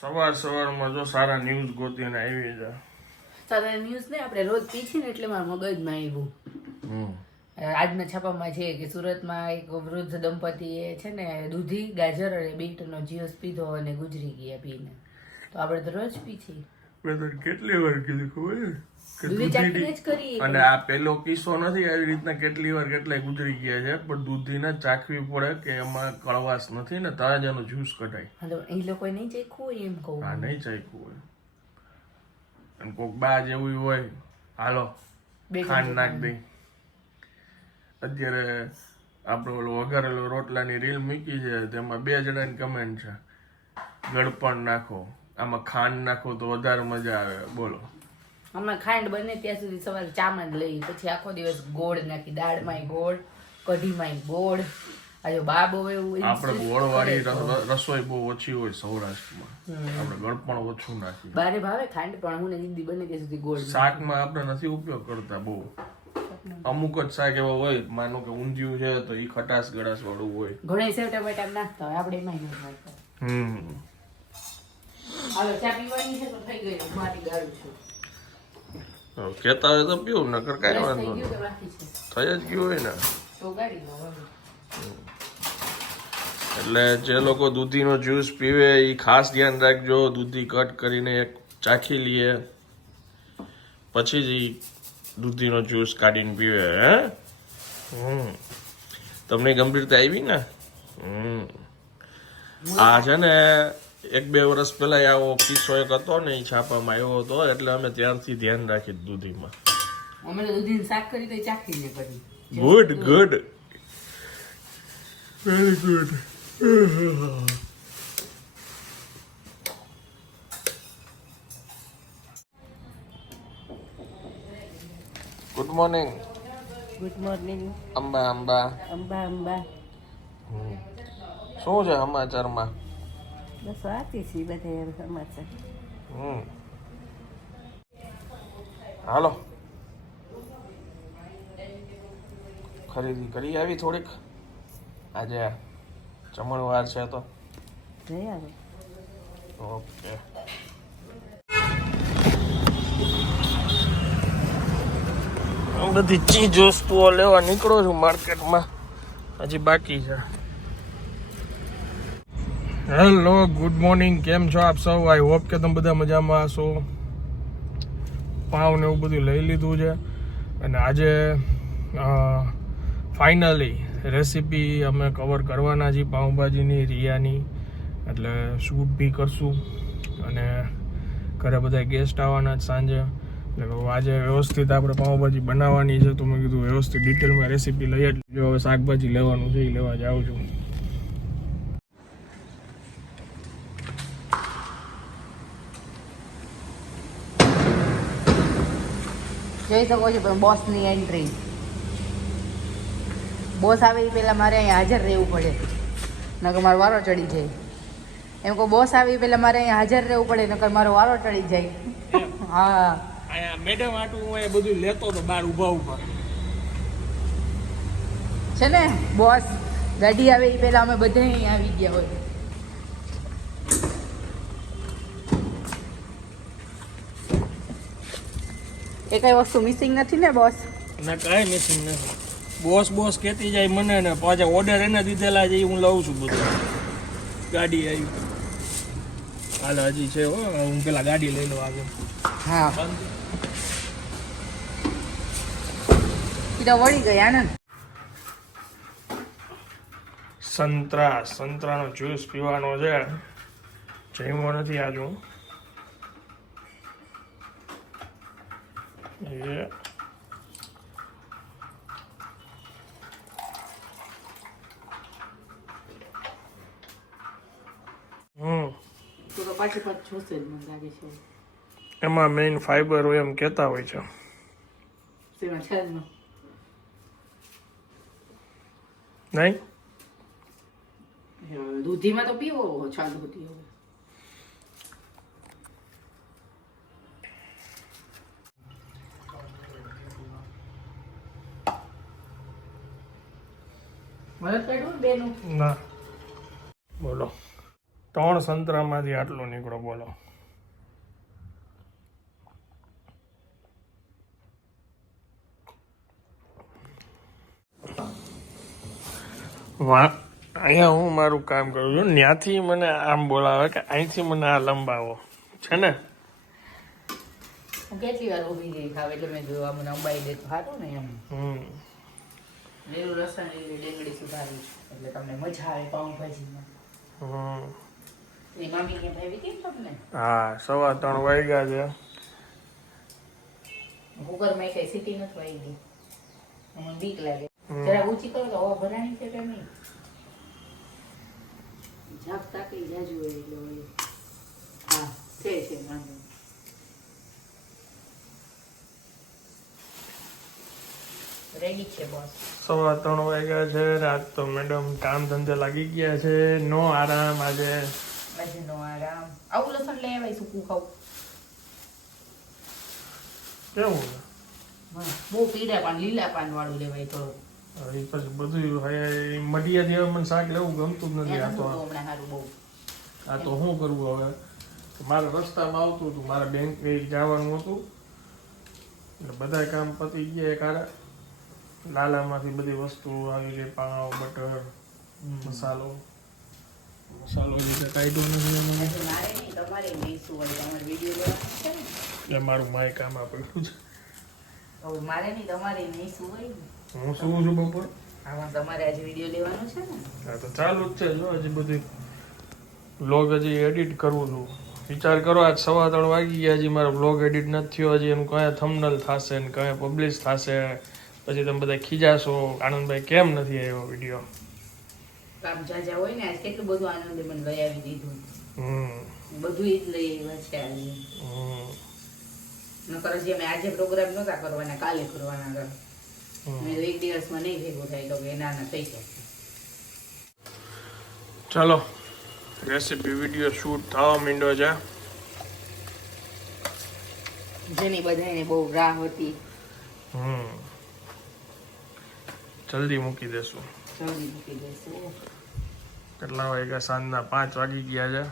સવાર સવારમાં જો સારા ન્યૂઝ ગોતીને આવી જા સારા ન્યૂઝ ને આપણે રોજ પીછી ને એટલે મારા મગજમાં આવ્યું આજના છાપામાં છે કે સુરતમાં એક વૃદ્ધ દંપતીએ છે ને દૂધી ગાજર અને બીટનો જ્યુસ પીધો અને ગુજરી ગયા પીને. તો આપણે તો રોજ પીછી મેં કેટલી વાર કીધું ખબર દૂધી અને આ પેલો કિસ્સો નથી આવી રીતના કેટલી વાર કેટલાય ગુજરી ગયા છે પણ દૂધીને ચાખવી પડે કે એમાં કડવાશ નથી ને એનો જ્યુસ કઢાય. એ લોકો નહીં ચાખ્યું હોય એમ કહું નહીં ચાખ્યું હોય. અને કોક બા જેવું હોય હાલો ખાંડ નાખ દઈ અત્યારે આપણે ઓલો વઘારેલો રોટલાની રીલ મૂકી છે તેમાં બે જણાની કમેન્ટ છે. ગળપણ નાખો. આમાં ખાંડ નાખો તો વધારે મજા આવે. બોલો. અમે ખાંડ બને ત્યાં સુધી સવારે ચામાં જ લઈ પછી આખો દિવસ ગોળ નાખી દાળમાંય ગોળ કઢીમાંય ગોળ. આજે બાબો એવું આપણે ગોળવાળી રસોઈ બહુ ઓછી હોય સૌરાષ્ટ્રમાં. આપણે ગળપણ ઓછું નાખીએ. બારે ભાવે ખાંડ પણ હું ને દીદી બને ત્યાં સુધી ગોળ શાકમાં આપણે નથી ઉપયોગ કરતા બહુ. અમુક જ શાક એવા હોય માનો કે ઊંધિયું છે તો એ ખટાશ ગળાશ વાળું હોય. ઘણા સેવ ટમેટા નાખતા હોય આપણે એમાં હમ. હાલો ચા પીવાની છે તો થઈ ગઈ મારી ગાળું છું. હવે હોય તો પીવું નકર કાંઈ વાંધો થઈ નહીં. થઈ જ ગયું હોય ને. તો ગાડી એટલે જે લોકો દૂધીનો જ્યુસ પીવે એ ખાસ ધ્યાન રાખજો. દૂધી કટ કરીને એક ચાખી લઈએ પછી જ એ દૂધીનો જ્યુસ કાઢીને પીવે હે? હમ. તમને ગંભીરતા આવી ને? હમ. આ છે ને એક બે વર્ષ પહેલા આવો કિસ્સો એક હતો ને એ છાપામાં આવ્યો હતો એટલે અમે ત્યારથી ધ્યાન રાખી દૂધીમાં. અમે દૂધીને શાક કરી તો ચાખીને કરી good good very good good morning good morning Amba Amba. Amba Amba. શું છે સમાચારમાં બસ વાતી છીએ બધા સમાચાર. હમ. હાલો. ખરીદી કરી આવી થોડીક? આજે જમણવાર છે તો. જઈ આવે. ઓકે. બધી ચીજ વસ્તુઓ લેવા નીકળો છું માર્કેટમાં. હજી બાકી છે. હેલો ગુડ મોર્નિંગ કેમ છો આપ સૌ? આઈ હોપ કે તમે બધા મજામાં હશો. પાવ ને એવું બધું લઈ લીધું છે. અને આજે ફાઇનલી રેસીપી અમે કવર કરવાના છીએ પાઉંભાજીની, રિયાની. એટલે શૂટ બી કરશું. અને ઘરે બધા ગેસ્ટ આવવાના જ સાંજે. એટલે આજે વ્યવસ્થિત આપણે પાઉંભાજી બનાવવાની છે. તો મેં કીધું વ્યવસ્થિત ડિટેલમાં રેસીપી લઈ જ હવે શાકભાજી લેવાનું છે, એ લેવા જાઉં છું. જોઈ શકો છો પણ બોસની એન્ટ્રી બોસ આવે એ પહેલાં મારે અહીંયા હાજર રહેવું પડે. નકર મારો વારો ચડી જાય. એમ કહું બોસ આવે એ પહેલાં મારે અહીંયા હાજર રહેવું પડે નકર મારો વારો ચડી જાય. હા. મેડમ આટલું હું એ બધું લેતો તો બહાર ઊભા ઊભા. છે ને બોસ ગાડી આવે એ પહેલાં અમે બધા અહીંયા આવી ગયા હોય. એ કઈ વસ્તુ મિસિંગ નથી ને બોસ ના કાંઈ મિસિંગ નથી. બોસ બોસ કહેતી જાય મને ને પાછા ઓર્ડર એને દીધેલા છે હું લઉં છું બધું. ગાડી આવી. હાલ હજી છે હો હું પેલા ગાડી લઈ લઉં આગળ. હા. તો વળી ગયા ને સંતરા સંતરાનો જ્યુસ પીવાનો છે. જમ્યો નથી આજ હું. એ હમ તો તો પાછી પાછી જોશે જ મને એમાં મેઇન ફાઈબર હોય એમ કહેતા હોય છે. નહીં? દૂધીમાં તો પીવો છાલ હોતી હવે ભરત કાઢવું બેનું ના બોલો. ત્રણ સંતરામાંથી આટલો નીકળો બોલો. અહીંયા હું મારું કામ કરું છું. ત્યાંથી મને આમ બોલાવે કે અહીંથી મને આ લંબાવો. છે ને? કેટલી વાર ઊભી જઈ ખાવ એટલે મેં જોયું આ મને અંબાઈ દે તો સારું ને એમ. હમ. લીલું લસણ લીલી ડેંગળી સુધારી એટલે તમને મજા આવે પાઉંભાજીમાં. હમ. એ મામી ને ભાવી કેમ તમને? હા સવા ત્રણ વાગ્યા છે. કુકરમાં કઈ સીટી નથી વાઈ ગઈ. મને બીક લાગે. જરા ઊંચી કરો તો હવા ભરાણી છે કે નહીં? ઝાપ તાકી જાજુ હોય એટલે હા છે છે વાંધો રેડી છે બોસ. સવા ત્રણ વાગ્યા છે રાત તો મેડમ કામ ધંધે લાગી ગયા છે. નો આરામ આજે. આજે નો આરામ. આવું લસણ લઈ આવાય સૂકું ખાવું. કેવું? બહુ પીળા પાન લીલા પાન વાળું લેવાય થોડું એ પછી બધું હવે મઢિયા જેવા મને શાક લેવું ગમતું જ નથી આ તો. તો આ તો શું કરવું હવે? મારે રસ્તામાં આવતું હતું મારે બેંક જવાનું હતું. એટલે બધા કામ પતી ગયા કારે લાલામાંથી બધી વસ્તુ આવી ગઈ પાવ બટર મસાલો. મસાલો જે કંઈ કાઢ્યો નથી મારે નહીં તમારે નહીં હોય તમારે વીડિયો લેવાનું છે ને? એ મારું માય કામ આપેલું છે. મારે નહીં તમારે નહીં હોય હું શું છું બપોર? આમાં તમારે આજે વીડિયો લેવાનો છે ને? હા તો ચાલુ જ છે જો હજી બધું વ્લોગ હજી એડિટ કરવું છું. વિચાર કરો આજ સવા ત્રણ વાગી ગયા હજી મારો વ્લોગ એડિટ નથી થયો હજી એનું કયા થંબનલ થશે ને કયા પબ્લિશ થશે. પછી તમે બધા ખીજાશો. આનંદભાઈ કેમ નથી આવ્યો વીડિયો? કામ જાજા હોય ને આજ કેટલું બધું આનંદે મને લઈ આવી દીધું. હમ. બધું જ લઈ આવ્યા છે આજે. હમ. નકર હજી અમે આજે પ્રોગ્રામ નહોતા કરવાના કાલે કરવાના હતા મેં એક દિવસમાં નહીં ભેગું થાય તો કે ના ના થઈ જશે ચાલો રેસીપી વીડિયો શૂટ થવા માંડ્યો છે. જેની બધાને બહુ રાહ હતી. હમ. જલ્દી મૂકી દેશું. જલ્દી મૂકી દઈશું કેટલા વાગ્યા? સાંજના પાંચ વાગી ગયા છે.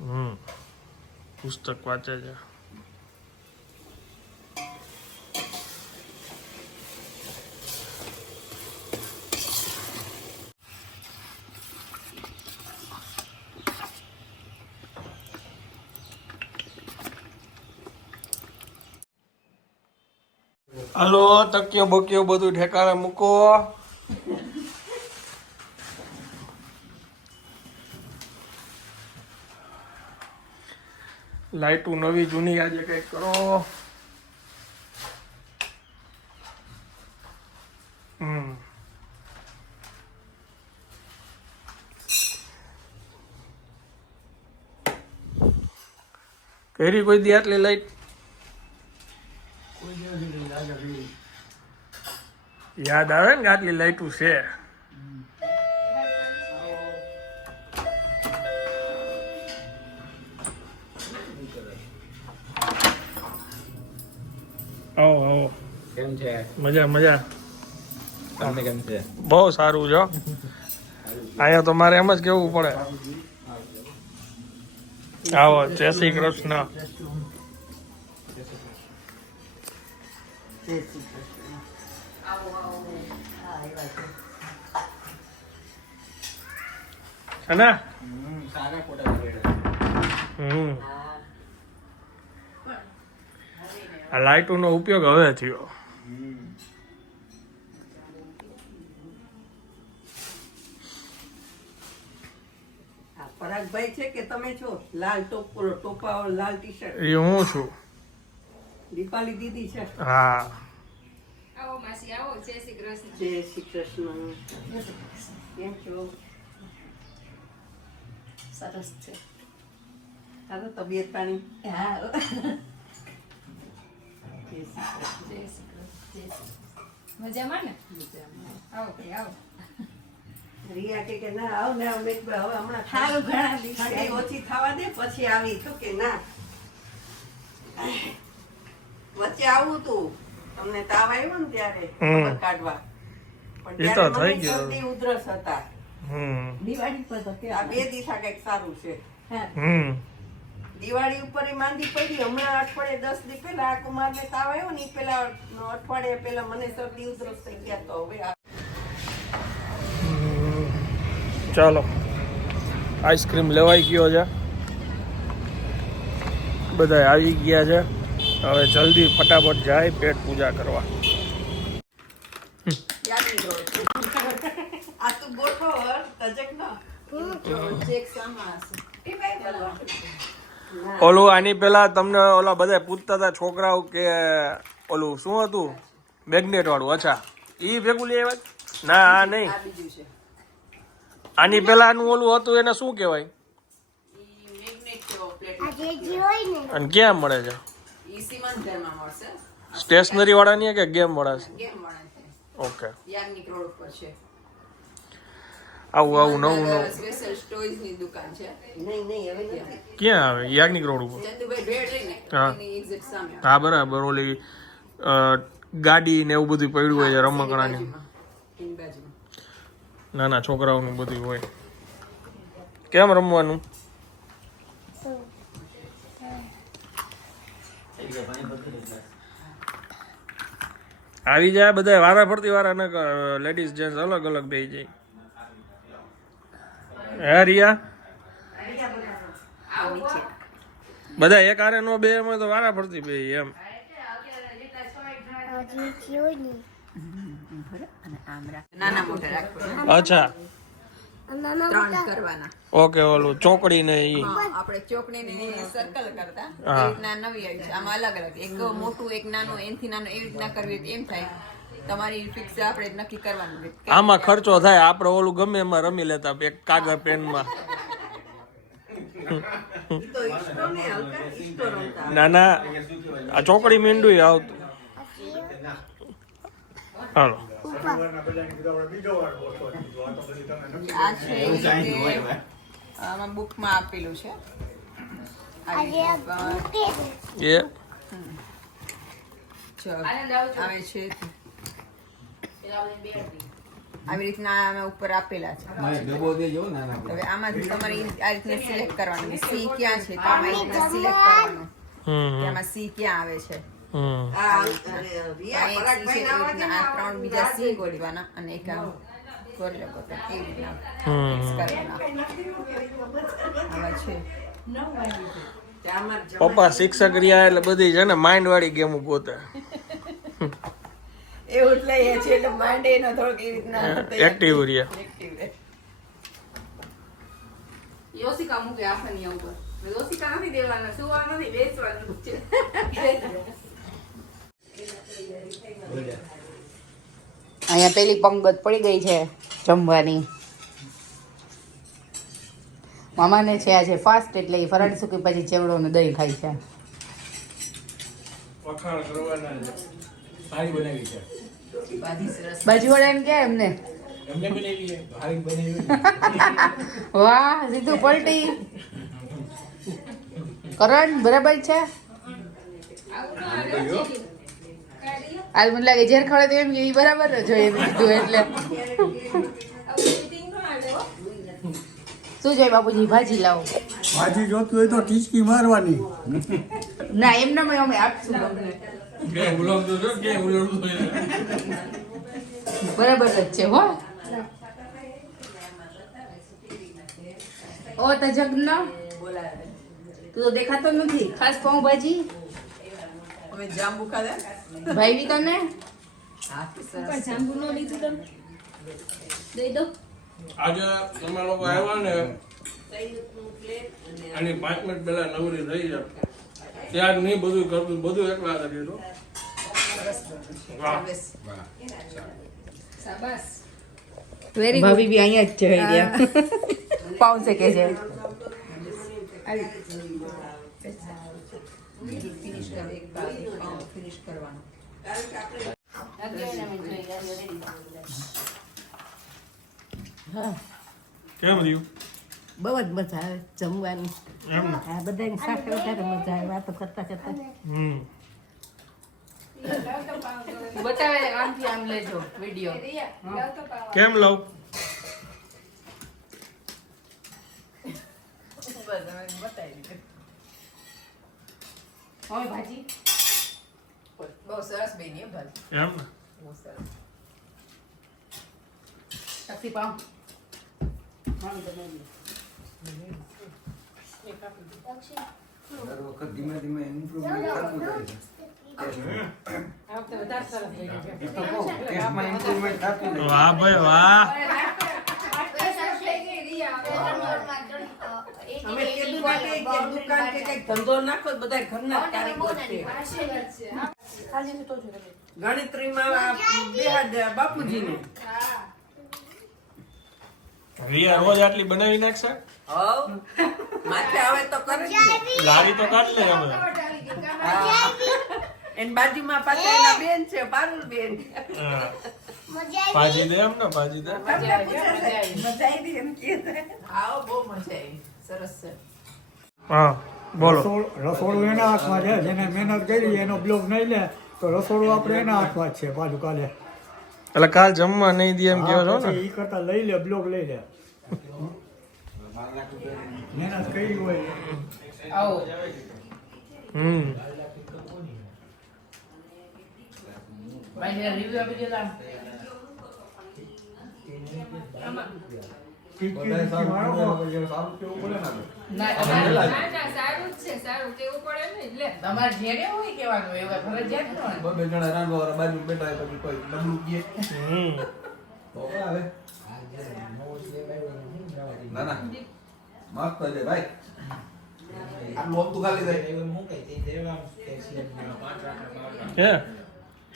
હમ પુસ્તક વાંચે છે. હલો, તકિયો બકિયો બધું ઠેકાણે મૂકો. લાઈટું નવી જૂની આજે કંઈક કરો. હમ. કરી કોઈ દી આટલી લાઈટ યાદ આવે ને આટલી લાઈટું છે? આવો આવો. કેમ છે? મજા મજા. તમને કેમ છે? બહુ સારું છે હો. અહીંયા તો મારે એમ જ કેવું પડે. આવો જય શ્રી કૃષ્ણ. જય શ્રી કૃષ્ણ આવો આવો હા આવ્યા છે છે ને સારા ફોટા હમ. આ લાઇટોનો ઉપયોગ હવે થયો. પરાગભાઈ છે કે તમે છો? લાલ ટોપ ટોપા લાલ ટી શર્ટ એ હું છું. દીપાલી દીદી છે. હા. આવો માસી આવો જય શ્રી કૃષ્ણ જય શ્રી કૃષ્ણ કેમ છો સરસ છે સારું તબિયત પાણી હા જય શ્રી કૃષ્ણ જય શ્રી કૃષ્ણ જય શ્રી કૃષ્ણ મજામાં આવો ભાઈ આવો રિયા કે કે ના આવ ને અમે હવે હમણાં સારું, ઘણા દિવસે ઓછી થવા દે પછી આવી તો કે ના વચ્ચે આવું તું તમને તાવ આવ્યો ને ત્યારે કાઢવા. પણ તો થઈ ગયો. ઉધરસ હતા. હમ. દિવાળી પર તો આ બે દિશા કંઈક સારું છે. હમ. દિવાળી ઉપર એ માંદી પડી. હમણાં અઠવાડિયે દસ દી પેલા આ કુમારને તાવ આવ્યો ને પેલા અઠવાડિયે પેલા મને શરદી ઉધરસ થઈ ગયા તો હવે આ ચાલો. આઈસ્ક્રીમ લેવાઈ ગયો છે. બધા આવી ગયા છે. હવે જલ્દી ફટાફટ જાય પેટ પૂજા કરવા. ઓલું આની પેલા તમને ઓલા બધા પૂછતા હતા છોકરાઓ કે ઓલું શું હતું? મેગ્નેટ વાળું અચ્છા. ઈ ભેગું લે આવ્યા ના આ નહીં. આની પેલા નું ઓલું હતું એને શું કહેવાય? ઈ મેગ્નેટ જેવો પ્લેટ અને ક્યાં મળે છે? ઈ સીમંતરમાં મળશે. સ્ટેશનરી વાળાની કે ગેમ વાળા મળે છે. ઓકે. યાજ્ઞિક રોડ ઉપર છે. આવું આવું નવું નવું. સ્પેશિયલ સ્ટોરીઝની દુકાન છે. નહીં નહીં હવે નથી. ક્યાં આવે? યાજ્ઞિક રોડ ઉપર? ચંદુભાઈ ભેળ લઈને. હા. એક્ઝેક્ટ સામે. હા બરાબર. ઓલી ગાડી ને એવું બધું પડ્યું હોય છે રમકડાની. બાજુમાં. નાના છોકરાઓનું બધું હોય. કેમ રમવાનું? આવી જાય બધા વારા ફરતી વારા ન લેડીઝ જેન્ટ્સ અલગ અલગ બે જાય. હે રિયા? બધા એક આરે નો બે એમાં તો વારા ફરતી બે એમ. અચ્છા. ત્રણ કરવાના. ઓકે ઓલું ચોકડી ને ઈ. હા, આપણે ચોકડીને સર્કલ કરતા. એ રીતના નવી આવી છે. આમાં અલગ અલગ. એક મોટું એક નાનું એનથી નાનું એવી રીતના કરવી એમ થાય. તમારી ફિક્સ આપણે નક્કી કરવાનું આમાં ખર્ચો થાય. આપણે ઓલું ગમે એમાં રમી લેતા એક કાગળ પેનમાં. ને ના. આ ચોકડી મીંડું આવતું. હાલો. આમાં બુકમાં આપેલું છે. આવી છે. રીતના આમાં ઉપર આપેલા છે. હવે આમાંથી તમારે આ રીતના સિલેક્ટ કરવાનું. સી ક્યાં છે? તો આમાં રીતના સિલેક્ટ કરવાનું. હમ. કે આમાં સી ક્યાં આવે છે? ત્રણ બીજા ગોળવાના અને એક આમ ગોળી લગો તો એ રીતના હમ કરવાના આમાં છે. પપ્પા શિક્ષક રહ્યા એટલે બધી છે ને માઇન્ડ વાળી ગેમો ગોતે એવું લઈએ છીએ એટલે માઇન્ડ એનો થોડોક એ રીતના એક્ટિવ રહ્યા. યોશિકા મૂકે આસન ઉપર યોશિકા નથી દેવાના સુવા નથી બેસવાનું છે અહીંયા પેલી પંગત પડી ગઈ છે જમવાની. મામાને છે આજે ફાસ્ટ એટલે એ ફરાળ સૂકી પછી ચેવડો ને દહીં ખાય છે. બાજુ કરવાના એમ કે એમને. વાહ સીધું પલટી. કરણ બરાબર છે? હાલ મને લાગે ઝેર ખવડે તો એમ કે બરાબર જ હોય કીધું એટલે. શું જોઈએ બાપુજી ભાજી લાવો. ભાજી જોતું હોય તો ટીચકી મારવાની. ના એમને અમે અમે. આપશું બરાબર જ છે હો. ઓ તજજ્ઞ. તું તો દેખાતો નથી. ખાસ પાઉં ભાજી. અમે જાંબુ ખાધા ભાઈ તને હા સરસ આજે તમે લોકો આવ્યા ને આની પાંચ મિનિટ પહેલા નવરી થઈ છે ત્યાર નહીં બધું કરતું બધું એકલા હતા કીધું વાહ શાબાશ ભાભી બી અહીંયા જ છે રહ્યા પાઉં છે કે છે ફિનિશ કેમ રહ્યું બહુ જ મજા આવે જમવાની આ બધા સાથે વધારે મજા આવે વાતો કરતા કરતા બતાવે આમથી આમ લેજો વિડીયો કેમ લઉં બતાવી હવે ભાજી બહુ સરસ બની હો ભાજી એમ ને બહુ સરસ શક્તિ પાઉં મામી તો નહીં એક આપી દે. દર વખત ધીમે ધીમે ઇમ્પ્રુવમેન્ટ થતું જાય છે આ વખતે વધારે સરસ બન્યું છે એ તો કહું ટેસ્ટમાં ઇમ્પ્રુવમેન્ટ થતું જાય વાહ ભાઈ વાહ અમે કીધું માટે કે દુકાન કે કંઈક ધંધો નાખો તો બધા ઘરના જ કારીગર છે ગણિત્રીમાં બેહાડ બાપુજીને. રિયા રોજ આટલી બનાવી નાખશે? માથે આવે તો કરે લારી તો કાઢ લે હવે હા. બાજુમાં પાછા એના બેન છે પારુલ બેન. હા. દે એમ ને ભાજી દે. મજા આવી હો, મજા આવી. મજા આવી એમ કે આવો બહુ મજા આવી. સરસ છે. હા. બોલો. રસોડું એના હાથમાં છે. જેને મહેનત કરી એનો બ્લોક નહીં લે તો રસોડું આપણે એના હાથમાં જ છે પાછું કાલે. એટલે કાલ જમવા નહીં દે એમ કહેવા છો ને. એ કરતા લઈ લે બ્લોક લઈ લે. મહેનત કરી હોય. આવો. હમ. ભાઈને રિવ્યુ આપી દેતા સારું કેવું પડે ને ના તમારે ના ના સારું જ છે સારું કેવું પડે ને? એટલે તમારે જેને હોય કહેવાનું હોય ફરજિયાત ન હોય. બબે જણા રાંધવા વાળા બાજુ બેઠા હોય પછી કોઈ કહે. હમ. તો હવે? ના ના મસ્ત છે ભાઈ. આટલું હમતું ખાલી જાય હે?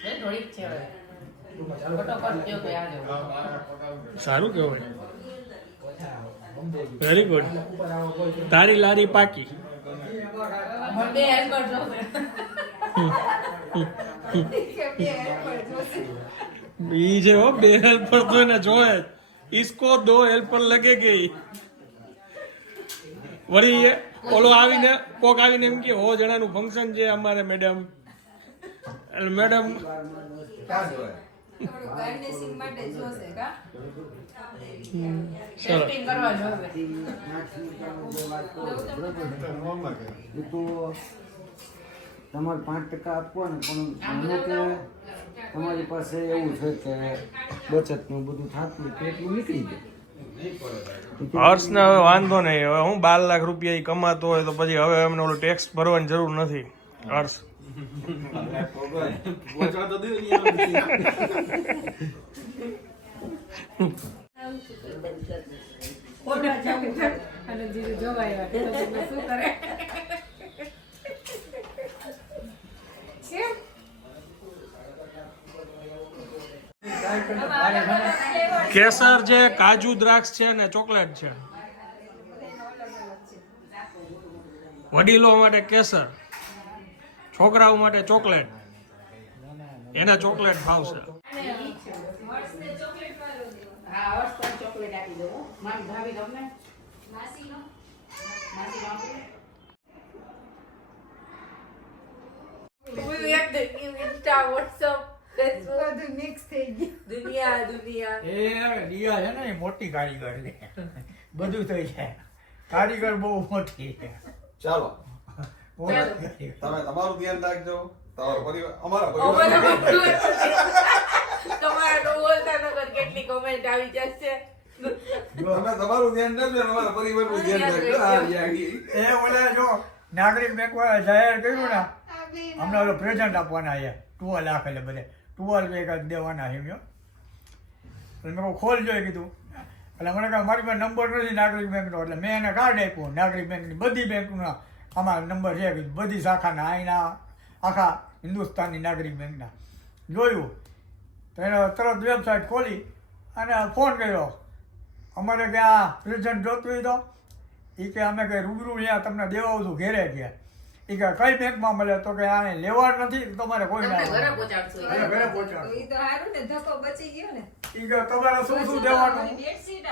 એ થોડીક છે હવે. તો સારું કહેવાય વેરી ગુડ તારી લારી પાકી. અમારે બે helper જોશે. ઈ છે હો બે હેલ્પર તો એને જોયે જ. ઈસકો દો હેલ્પર લગે ગઈ વળી એ ઓલો આવીને કોક આવીને એમ કે હો જણાનું ફંક્શન છે અમારે મેડમ એટલે મેડમ તમારે પાંચ ટકા આપવા ને પણ કે તમારી પાસે એવું છે કે બચતનું બધું થતું એટલું નીકળી જાય. હર્ષને હવે વાંધો નહીં. હવે હું બાર લાખ રૂપિયા કમાતો હોય તો પછી હવે એમને ઓલો ટેક્સ ભરવાની જરૂર નથી. હર્ષ કેસર છે કાજુ દ્રાક્ષ છે ને ચોકલેટ છે. વડીલો માટે કેસર. છોકરાઓ માટે ચોકલેટ. એને ચોકલેટ ભાવશે મોટી કારીગર બધું થઈ જાય. કારીગર બહુ મોટી ચાલો. તમે તમારું ધ્યાન રાખજો. તમારો પરિવાર અમારા પરિવાર. તમારા તો બોલતા નગર કેટલી કોમેન્ટ આવી જશે. તમે તમારું ધ્યાન રાખજો અમારા પરિવારનું ધ્યાન રાખજો. એ ઓલા જો નાગરિક બેંક વાળા જાહેર કર્યું ને અમને ઓલો પ્રેઝન્ટ આપવાના છે. ટુવા લાખ એટલે બધે. ટુવાલ એક દેવાના છે મેં કહું ખોલજો એ કીધું. એટલે મને કહે મારી પાસે નંબર નથી નાગરિક બેંકનો. એટલે મેં એને કાર્ડ આપ્યું. નાગરિક બેંકની બધી બેંકના આમાં નંબર છે બધી શાખાના અહીંના આખા હિન્દુસ્તાનની નાગરિક બેંકના. જોયું. તો એને તરત વેબસાઇટ ખોલી અને ફોન કર્યો. અમારે કે આ પ્રેઝન્ટ જોતું હોય તો? એ કે અમે કંઈ રૂબરૂ અહીંયા તમને દેવા આવશું ઘેરે ગયા એ કે કઈ બેંકમાં મળે તો કે આને લેવા નથી તમારે કોઈ ના ઘરે પહોંચાડશો. એ. ઘરે પહોંચાડશો. એ તો સારું ને ધક્કો બચી ગયો ને. ઈ કે તમારે શું શું દેવાનું?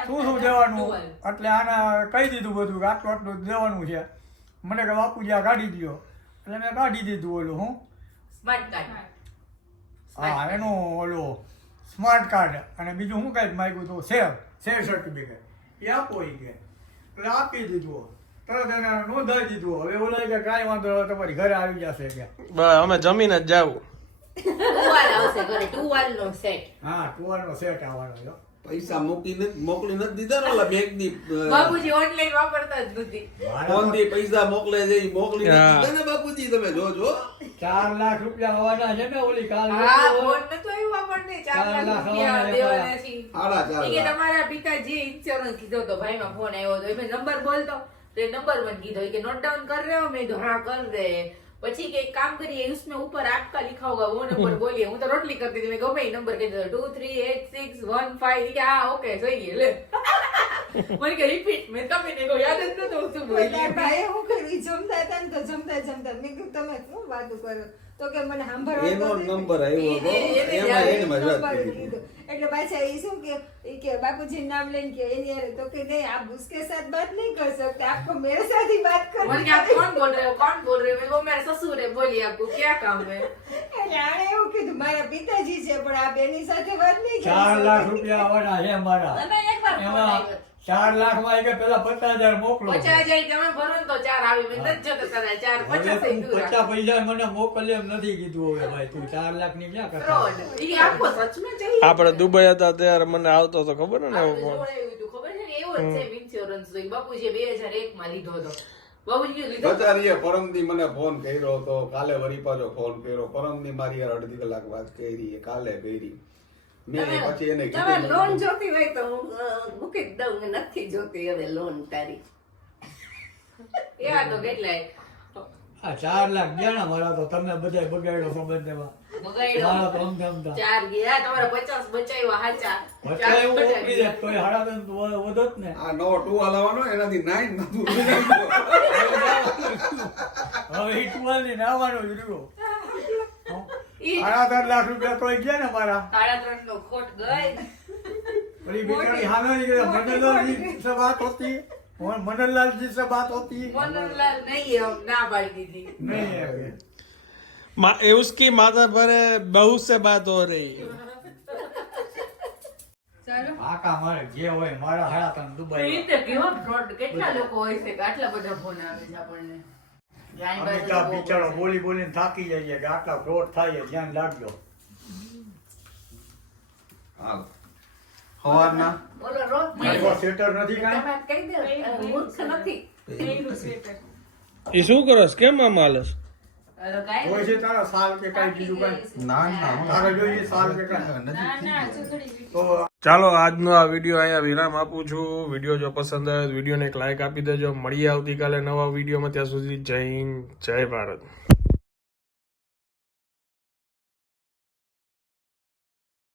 શું શું દેવાનું? એટલે આને કહી દીધું બધું કે આટલું આટલું દેવાનું છે. મને કે બાપુ આ કાઢી દો એટલે મેં કાઢી દીધું ઓલું હું? સ્માર્ટ કાર્ડ હા. એનું ઓલું સ્માર્ટ કાર્ડ અને બીજું શું કંઈક માગ્યું તો સેવ સેવ સર્ટિફિકેટ એ આપો એ કે. એટલે આપી દીધું તરત એને નોંધાવી દીધું હવે ઓલા કે કાંઈ વાંધો તમારી ઘરે આવી જશે કે. બસ અમે જમીન જ જાવું. ટુવાલ આવશે ઘરે ટુવાલ નો સેટ હા ટુવારનો સેટ આવવાનો છે. પૈસા મૂકી મોકલી નથી દીધા ઓલા બેંકની બાપુજી ઓનલાઈન વાપરતા જ નથી. ફોનથી પૈસા મોકલે છે મોકલી નથી ને બાપુજી તમે જોજો ચાર લાખ રૂપિયા હોવાના છે ને ઓલી કાલ હા ફોન નતો આવ્યો આપણને ચાર લાખ રૂપિયા દેવાના છે. કે તમારા પિતાજી ઇન્સ્યોરન્સ કીધો તો ભાઈ માં ફોન આવ્યો તો. એ નંબર બોલતો. તે નંબર મને કીધો. કે નોટ ડાઉન કર રહ્યો મેં તો હા કર દે પછી કે એક काम करिए उसमें ऊपर आपका लिखा होगा वो नंबर बोलिए હું તો રોટલી કરતી હતી મેં ગમે ઈ નંબર કીધો two three eight six one five કે હા ઓકે જોઈએ લે મને કે રિપીટ મેં તમે ને કહ્યું યાદ જ નતો શું તારા બોલી ભાઈએ શું કર્યું? ઈ જમતા હતા ને તો જમતા જમતા મેં કીધું તમે શું વાતો કરો તો કે મને સાંભળવા એનો તો દે. નંબર આવ્યો હતો એ- એ- એને એમાં યાદ એને મજા નંબર કરી લીધો. એટલે પાછા ઈ શું કે ઈ કે બાપુજી નામ લઈને કે એની હારે તો કે નહીં आप उसके साथ बात नहीं कर सकते आपको मेरे साथ ही बात મને करनी કે આપ કોણ બોલ रहे हो कौन बोल रहे हो मैं वो मेरे ससुर है बोलिए आपको क्या काम है એટલે આણે એવું કીધું મારા પિતાજી છે પણ આપ એની સાથે વાત નહીં કરી ચાર લાખ શકો. રૂપિયા આવવાના છે મારા તમે એકવાર ફોન એમાં આવ્યો. ચાર લાખમાં કે પેલા પચાસ હજાર મોકલો. પચાસ હજાર પચાસ પૈસા મને મોકલે એમ નથી કીધું હવે ભાઈ. તું ચાર લાખની ક્યાં કરતો? આપણે દુબઈ હતા ત્યારે મને આવતો તો ખબર ને ખબર છે મને ફોન કર્યો હતો. કાલે વરી પાછો ફોન કર્યો. પરમદી મારી અડધી કલાક વાત કરી. કાલે કરી. મેં તમે- પછી એને તમારે લોન જોતી હોય તો હું મૂકી જ દઉં કે નથી જોતી હવે લોન તારી. તો કેટલાય આ ચાર લાખ ગયા મારા તો તમે બધા બગાડ્યો હવે નાવાનો સાડા ત્રણ લાખ રૂપિયા તોય ગયા ને મારા સાડા ત્રણ નો ખોટ ગઈ પેલી બિચારી સામે નીકળે મનોલાલજી से बात होती और मनोलाल जी से बात होती મનોહરલાલ નહીં એમ ના પાડી દીધી नहीं है मा- ए, उसकी माता पर बहू से बात हो रही ચાલો આકા મારે જે હોય મારા હાડા તને એ દુબઈ રીતે કેવા ફ્રોડ કેટલા લોકો હોય છે કે આટલા બધા ફોન આવે છે આપણને જાણી પાસે અમિતાભ તો બિચારો બોલી બોલીને થાકી જાય છે કે આટલા ફ્રોડ થાય ધ્યાન રાખજો. હાલ. સવારના? સેટર નથી કાંઈ? કહી દો મૂર્ખ નથી. એ શું કરસ કેમ આમ હાલસ હોય છે તારા સાલ કે કાંઈ બીજું કાંઈ? ના ના તારે જોઈએ સાલ કે કાંઈ? ના ના તો ચાલો, આજનો આ વીડિયો અહીંયા વિરામ આપું છું. વીડિયો જો પસંદ આવે વિડીયોને એક લાઇક આપી દેજો. મળીએ આવતીકાલે નવા વિડીયોમાં. ત્યાં સુધી જય હિન્દ, જય ભારત.